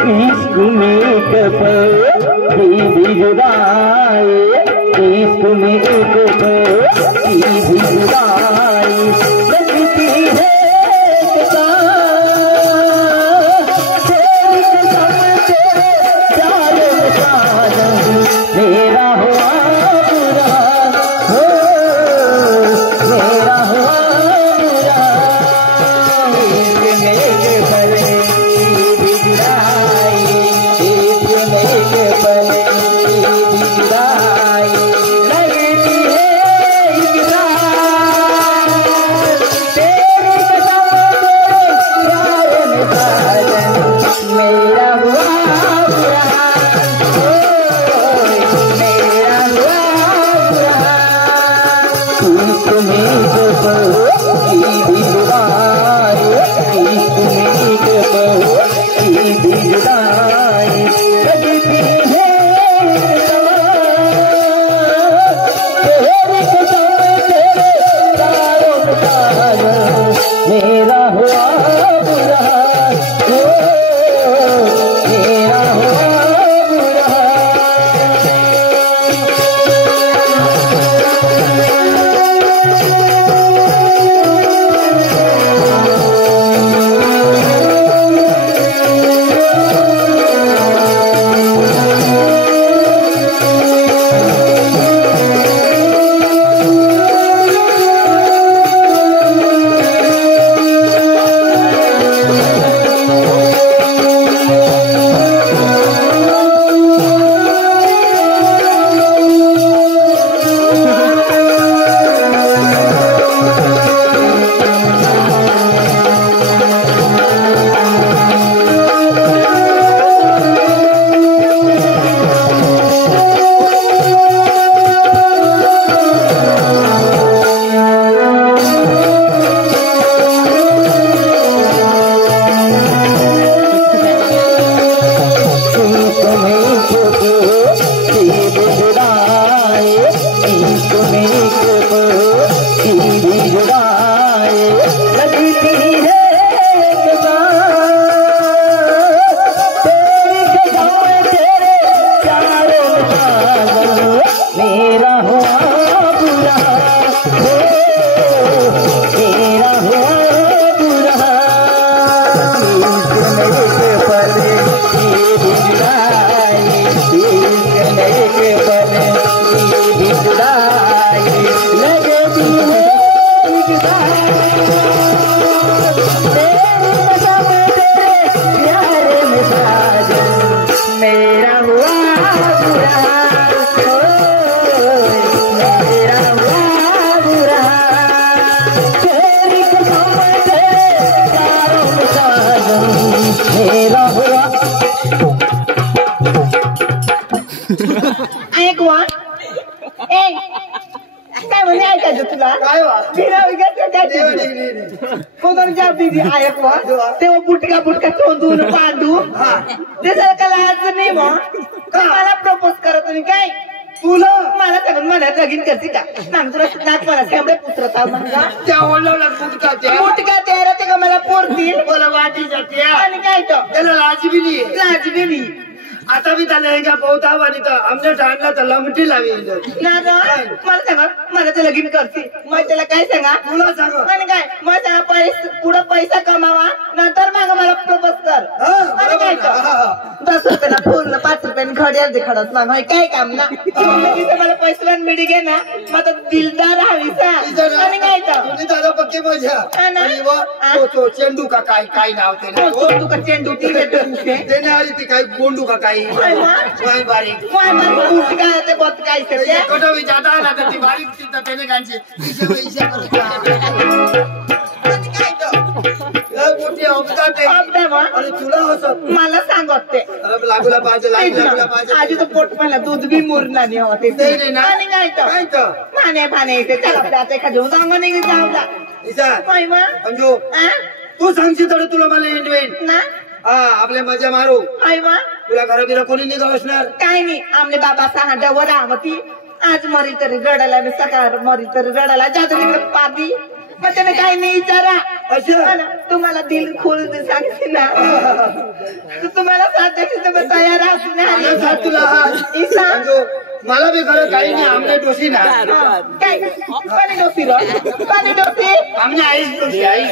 इश्क में कभी बिगड़ाए, इश्क में कभी बिगड़ाए, लगती है मेरा हुआ बुरा, हो मेरा हुआ बुरा, मेरे पले बिगड़ाई, मेरे पले बिगड़ाई, लगती है तेरी कसम प्यार में साजन, मेरा हुआ बुरा, तुम्हें मेरा हुआ बुरा, मेरा हुआ बुरा। तेव्हा बुटका बुटका तोंडून बांधून ते जर का लाज नाही मग मला प्रपोज करत नाही काय तुला मला सांगून मला लगीन करते का सांग तुला नाक मला त्यामुळे पुत्रता म्हणला त्या ओळवला बुटका त्या ते का मला पोरतील मला वाटी जाते आणि काय तो त्याला लाजबिली आता मी त्याला हे का बहुत आणि तर आमच्या ठाणला तर लमटी लावी ना मला सांगा मला ते लगीन करते मग त्याला काय सांगा तुला सांग आणि काय मग त्याला पुढे पैसा कमावा नंतर माग मला प्रपोज कर आणि काय 10 रुपयाला फुल 5 रुपयाने घड्याळ दे खडत ना काय काम ना मला पैसा मिळी गे ना मग दिलदार हवी आणि काय तुम्ही दादा पक्के मजा तो चेंडू का काय नाव ते चेंडू ती आली ती काय गोंडू का काय बारीक ते बहुत काय कटो ज्यादा आला तर ती बारीक त्याने गांची मला सांगत ते लागला पाहिजे आधी तर पोट मला दूध बी मुरला नाही हवा ते पाण्या पाण्या त्याला एखाद्या सांग नाही जाऊ तू सांगशील तर तुला मला एंडवेन ना आपल्या मजा मारू तुला घराबिरा कोणी निघाव असणार काय नाही आमले बाबा सहा रामती आज मरी तरी रडायला सकाळ मरी तरी रडायला जातो तिकडे पादी मग त्याने काही नाही विचारा अच्छा तुम्हाला दिल खोल सांगते ना तू तुम्हाला साथ तयार आहात तुला मला बी खरं काही नाही आमने डोसी ना काय पाणी डोसी रो पाणी डोसी आमने आईच डोसी आई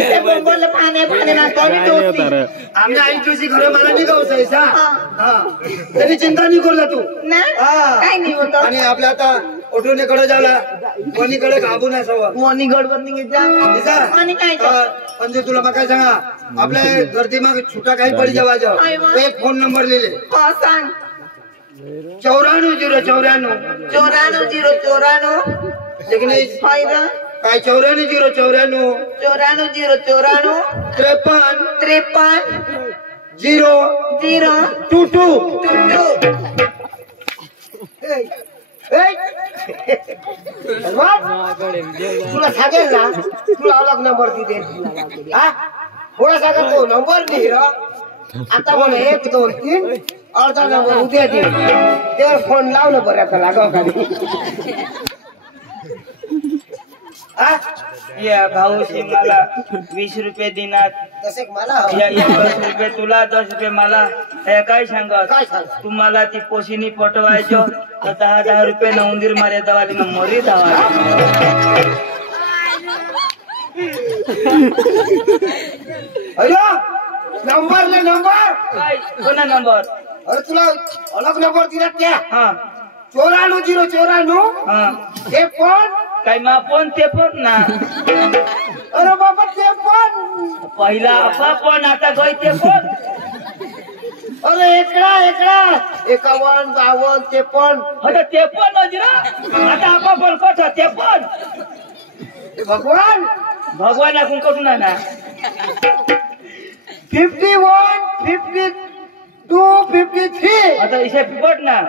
इथे बोलले पाणी पाणी ना पाणी डोसी आमने आईच डोसी खरं मला नाही गावसायचा तरी चिंता नाही करला तू ना काय नाही होत आणि आपल्या आता ओटोनेकडे जावला कोणीकडे घाबू नाही सवं मोनी गडबड नाही जा आणि काय म्हणजे तुला मग काय सांगा आपल्या गर्दी मग छुटा काही पडी जावा जाव एक फोन नंबर लिहिले हा सांग 94 094 लेकिन काय 94 094 53 तुला सांगेल ना तुला अलग नंबर तिथे थोडा सांगा तो नंबर नाही आता मला 1 2 3 अर्धा नंबर उद्या दे त्यावर फोन लावणं बरं आता लागाव का या भाऊशी मला 20 रुपये दिनात तसे मला 10 रुपये तुला 10 रुपये मला हे काय सांगत काय सांग तुम्हाला ती पोशिनी पटवायचो तर 10 रुपये न उंदीर मारे दवाली न मरी दवा अरे नंबर ले नंबर काय कोणा नंबर अरे तुला अलग नंबर दिला त्या हा 94 094 हा ते पण काय मा पण ते पण ना अरे बाबा ते पण पहिला आपा पण आता गय ते पण अरे एकड़ा 51 52 ते पण आता ते पण नजरा आता आपा पण कस ते पण भगवान भगवान आपण कसून ना 51 52 53 आता इसे पिपट ना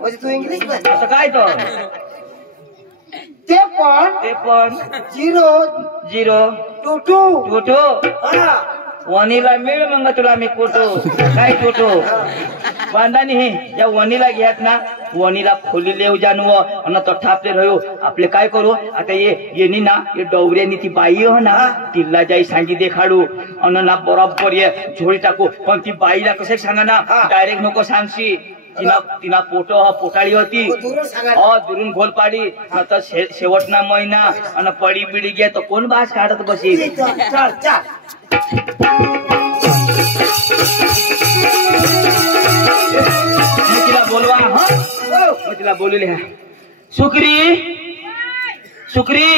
म्हणजे तू इंग्लिश मध्ये आता काय तो ते पण 0 0 2 टोटो वनीला मिळ मग तुला मी कोटो काय टोटो बांधानी हे या वनीला घ्यात ना वनीला खोली लेव जानव आणि तो ठापले रहो आपले काय करू आता येनी ना ये डवऱ्यानी ती बाई हो ना तिला जाई सांगी देखाडू आणि ना बरोबर ये झोळी टाकू पण ती बाईला कसे सांगा ना डायरेक्ट नको सांगशी तिना पोटो पोटाळी होती दुरून घोल पाडी आता शेवटना महिना आणि पडी बिडी घे तर कोण बास काढत बसी तिला बोलवा हा तिला बोलले सुकरी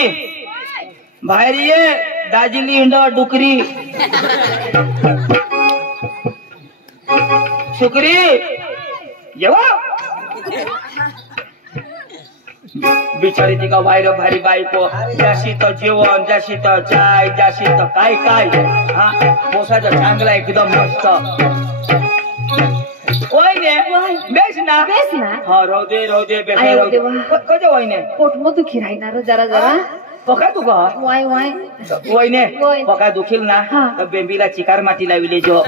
बाहेर ये दाजिली हिंड डुकरी सुकरी जेव्हा बिचारी ती का बाहेर भारी बायको जाशी तर जेवण जाशी तर चाय जाशी तर काय काय हा पोसाचा चांगला एकदम मस्त वहिने बेस ना हा राहू दे कधी वहिने पोटमो दुखी राहणार जरा जरा पका तू का वाय वहिने पका दुखील ना तर बेंबीला चिकार माती लाविले जो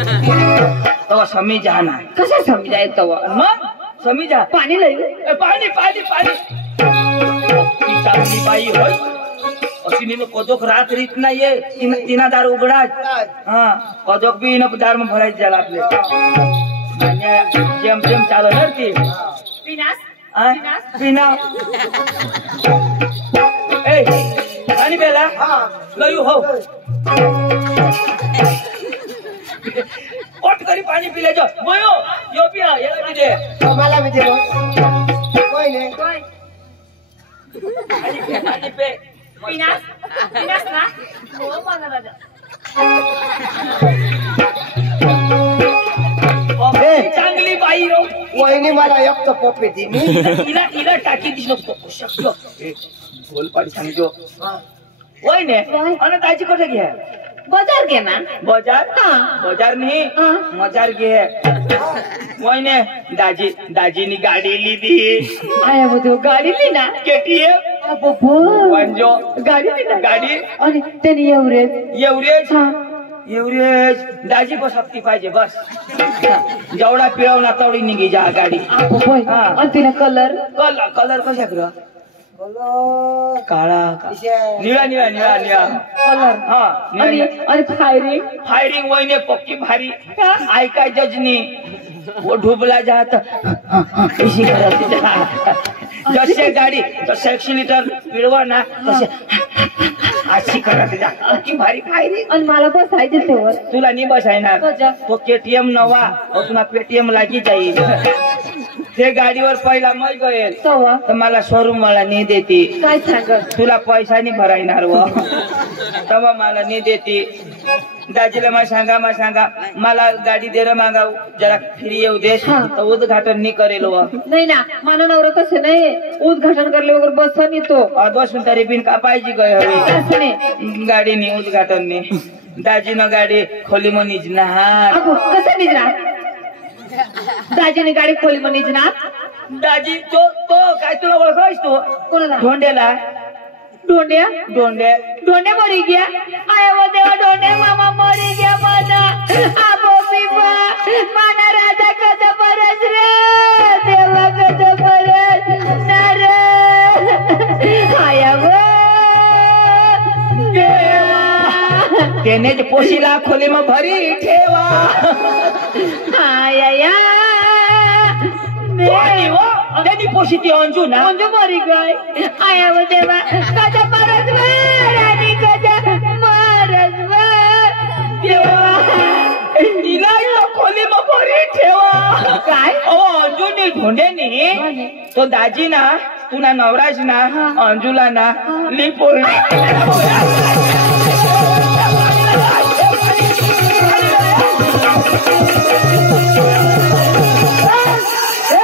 तो समी जाना कशा समजाय तवा मग समी जा पाणी लई पाणी चांगली बाई होय अशी नी कदोक रात रीत नाहीये तिना दार उघडा हा कदोक बी न दार में भरायच झाला आपले जेम चालवणार ती पिना ए आणि बेला लयू हो ओट करी पाणी पिले जो बोयो यो पिया याला बी दे मला भी दे कोई नहीं पाणी पे पिनास ना हो मला राजा चांगली बाई रो वहिनी मला एक तर पप्पी दिली इला टाकी दिस नको शकलो बोल पाडी सांगजो वहिने आणि ताजी कुठे घे बाजार घे ना बाजार नाही मजार घे वहिने दाजीनी गाडी लिधी आया बघ गाडी ली ना केटीएम पंजो गाडी आणि त्याने एवढेच दाजी बसती पाहिजे बस जेवढा पिळवला तेवढी निघी जा गाडी आणि तिला कलर कलर कशा कर बोलो काळा निळा निळा निळा निळा कलर हा आणि आणि फायरिंग फायरिंग वहिने पक्की भारी ऐका जजनी वो ढुबला जात इसी जसे गाडी जसे 100 लिटर पिळवा ना तसे अशी करत जा पक्की भारी फायरिंग आणि मला बसायचे तेव्हा तुला नाही बसायणार कजा? तो केटीएम नवा तुला पेटीएम लागी जाईल ते गाडीवर पहिला मग गएल तेव्हा तर मला शोरूम मला नाही देते काय सांगत तुला पैसा नाही भरायणार व तेव्हा मला नाही देते दाजीला मग सांगा मला गाडी दे रे मागा जरा फिरी येऊ दे तर उद्घाटन नाही करेल व नाही ना मला नवरा तसे नाही उद्घाटन करले वगैरे बसा नाही तो बसून तरी बिन का पाहिजे गय हवी असं नाही गाडीने उद्घाटन नाही दाजीनं गाडी खोली मग निजणार अगो कसं निजणार दाजीने गाडी खोली मग निजणार दाजी तो काय तुला ओळखायस तू कोणाला धोंड्याला डोंड्या धोंड्या मरी गया आया वो देवा डोंड्या मामा मरी गया माना आबो बिबा माना राजा कद परस रे देवा कद परस नर आया वो देवा त्याने पोशीला खोली मग भरी ठेवा आया त्यांनी पोशी ती अंजू ना अंजू मरी गई आया वो देवा कद परस रानी कद परस देवा तिला खोली मग भरी ठेवा काय अंजूनी धोंड्यानी तो दाजी ना तुला नवराज ना अंजूला ना लिपोल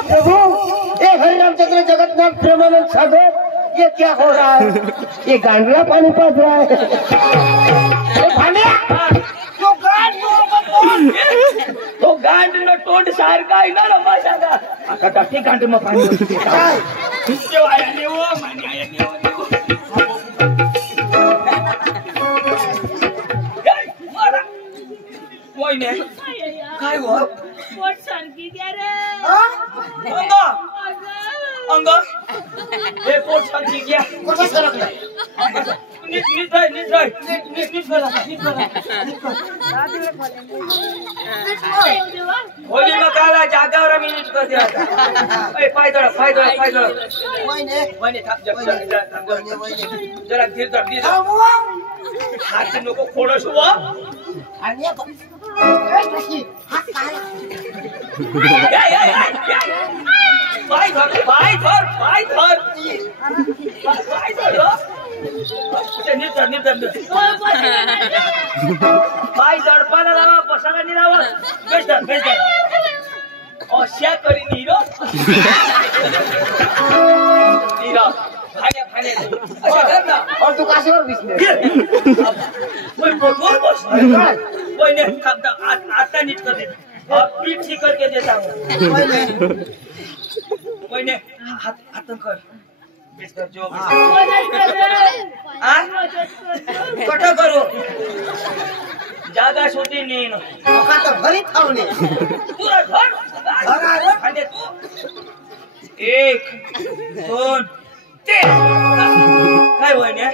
प्रभु ये हरिरामचंद्र जगन्नाथ प्रेमानंद सागर ये क्या हो रहा है ये गांडला पानी पास रहा है तो गांड न तोंड सारखा आहे ना रमा सांगा आता टाकी गांड मग पाणी काय हो पोट सारखी द्या रे अंग हे पोट सारखी घ्या होली मग काला जागावर आम्ही नीट करते आता पाय थोडा जरा धीर हात नको खोडस पाय दडपाला लावा बसायला नहीं लावा बेस्ट अशा करी नीरो और तू काशीवर बिसले आता नीट कर दे पीठ ठीक करके देता हूँ हाथ कर कट करू जागा सुटी नहीं भरी थावणे पूरा घर खाने तू 1 2 3 काय होईने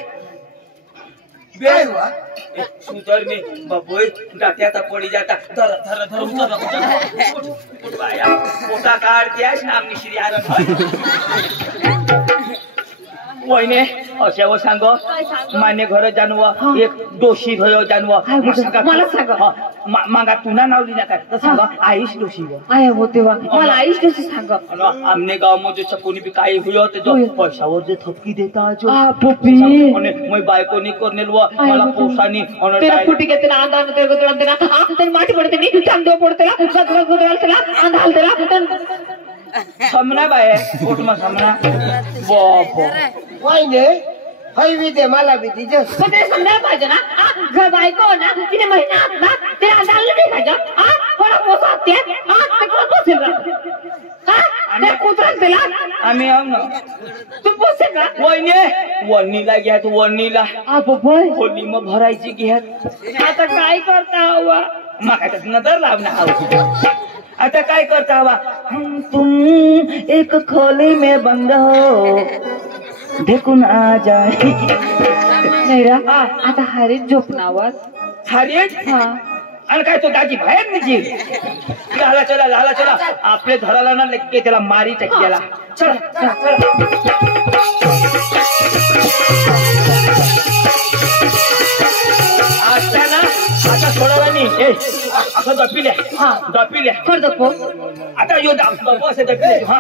सुधर मी बाबोय डाट्याता पडी जाता धर उठ बाया मोठा काढ त्यास नामनी श्री आरण वहिने अशा वो सांगो मान्य घर जानव एक दोषी भयो जानव मला सांगा मागा तुना नाव लिहिना काय तर सांगा आईश दोषी हो आया वो तेव्हा मला आईश दोषी सांगा आमने गाव मध्ये कोणी बी काही हुयो ते जो पैशावर जे थपकी देता जो पप्पी आणि मैं बायको नी करनेल व मला पोसानी आणि तेरा फुटी के तेरा आंधा तेरे को तुरंत तेरा तेरी माटी पड़ते नहीं चांदो पड़ते ला गदगद गुदराल तेरा आंधा हाल तेरा समना बाय पोट में समना बाप वहिने हई भी दे मला भी दीजिए पण ते समजायला पाहिजे ना घर बायको ना तिने महिना आत ना ते आंधाल नाही खायचं थोडा पोसा ते ते कोण पोसेल ते कुत्राल तेला आम्ही आव ना तू पोसेल का वणीला घ्या तू वणीला बोय होली मग भरायची घ्या आता काय करता हवा माका नजर लावना हवा आता काय करता हवा तुम एक खोली में बंद हो ढेकून आ जाए नैरा आता हरीत झोपणावर हरित हा आणि काय तो दाजी बाहेर निघील लाला चला आपले धराला ना लेके त्याला मारी टक्क्याला चला आता सोडायला नाही असं दपिल्या कर दपो आता यो दपो असं दपिले हा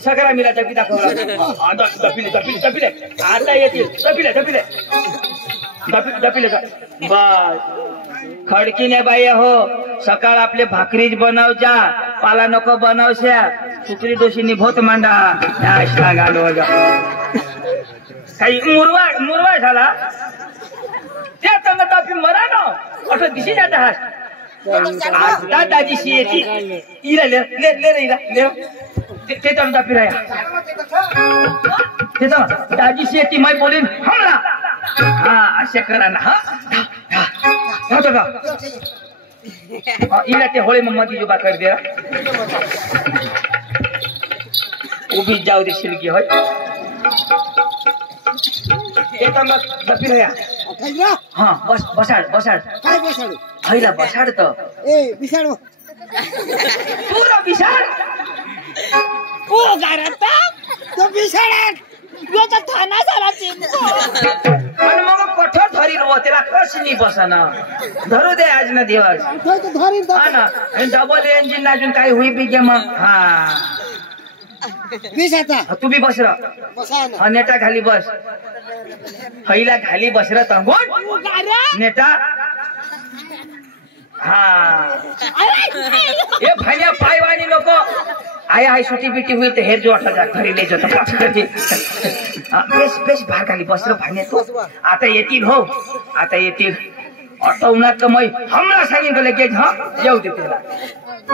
सगळा मिला दपी दाखवला दपिले आता येतील दपिले बस खडकीने बाई हो सकाळ आपले भाकरीच बनवच्या पाला नको बनवश्या सुकरी दोषीनी भोत मांडा घालो काही मुरवा झाला त्या तंगतापी मरा ना असं दिशी जात आहात आता दाजीशी येते इला ले ते तंगतापी राया ते दाजीशी येते मैं बोलीन हमला हा असे करा ना इला ते होळे मम्मा जुबा कर दे उभी जाऊ दे शिलकी होय ते तंग दपी राया हा बसाड काय बसाडू हैला बसाड त ए बिसाडो पुरा बिसाड ओ गारता तो बिसाड यो त थाना झाला चिंतो पण मग कठोर धरील व त्याला कसली बसना धरू दे आज ना दिवस तो धरी हा ना आणि डबल इंजिन अजून काही होई बी गे मग हा बिसाता तू बी बस बसा ना हा नेटा खाली बस हैला खाली बस र तंगोन नेटा हा ये भाल्या पायवाणी लोक आया सुटी बिटी होईल तर हेर जो वाटा घरी ले जातो बेस बाहेर खाली बस र भाण्या तू आता येतील हो आता येतील ऑटो उन्हात मै हमला सांगितलं लगेच हा येऊ दे त्याला